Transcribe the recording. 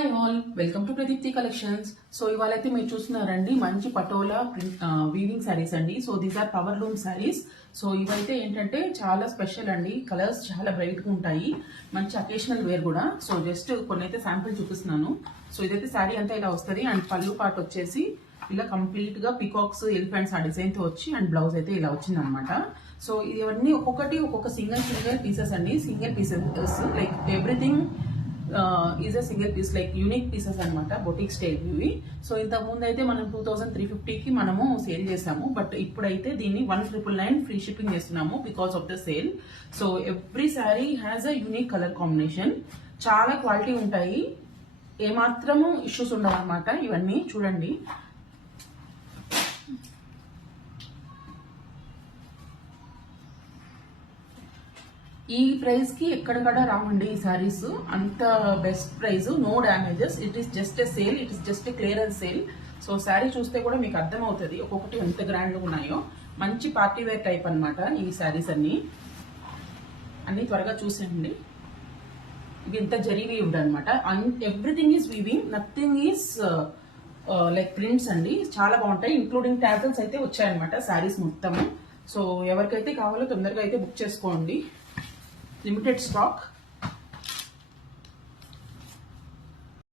Hi all, welcome to Pradeepthi collections. So ఇవాళ అయితే మీరు చూస్తున్నారండి మంచి పటోలా వీవింగ్ శారీస్ అండి. So these are power loom saris. So ఇవైతే ఏంటంటే చాలా స్పెషల్ అండి, కలర్స్ చాలా బ్రైట్గా ఉంటాయి, మంచి అకేషనల్ వేర్ కూడా. సో జస్ట్ కొన్ని అయితే శాంపిల్ చూపిస్తున్నాను. సో ఇదైతే శారీ అంతా ఇలా వస్తుంది అండ్ పళ్ళు పాటు వచ్చేసి ఇలా కంప్లీట్గా పికాక్స్ ఎలిఫెంట్స్ ఆ డిజైన్తో వచ్చి అండ్ బ్లౌజ్ అయితే ఇలా వచ్చింది అనమాట. సో ఇవన్నీ ఒక్కొక్కటి ఒక్కొక్క సింగిల్ పీసెస్ అండి, single pieces like everything is a single piece, like unique pieces అనమాట, బొటిక్ స్టైల్ ఇవి. సో ఇంతకు ముందు అయితే మనం 2350కి మనము సేల్ చేసాము, బట్ ఇప్పుడైతే దీన్ని 1999 ఫ్రీ షిప్పింగ్ చేస్తున్నాము because of the sale. So every sari has a unique colour combination, చాలా క్వాలిటీ ఉంటాయి, ఏమాత్రము ఇష్యూస్ ఉండవు అనమాట. ఇవన్నీ చూడండి. ఈ ప్రైస్ కి ఎక్కడక్కడ రావండి ఈ సారీస్, అంత best price, no damages. It is just a sale, it is just a clearance sale. So sari చూస్తే కూడా మీకు అర్థమవుతుంది ఒక్కొక్కటి ఎంత గ్రాండ్గా ఉన్నాయో. మంచి పార్టీ వేర్ టైప్ అనమాట ఈ శారీస్ అన్ని త్వరగా చూసేయండి. ఇవి ఎంత జరీ వీవ్డ్ అనమాట, everything is weaving, nothing is like prints అండి, చాలా బాగుంటాయి. ఇంక్లూడింగ్ టాజల్స్ అయితే వచ్చాయన్నమాట శారీస్ మొత్తము. సో ఎవరికైతే కావాలో తొందరగా అయితే బుక్ చేసుకోండి, లిమిటెడ్ స్టాక్.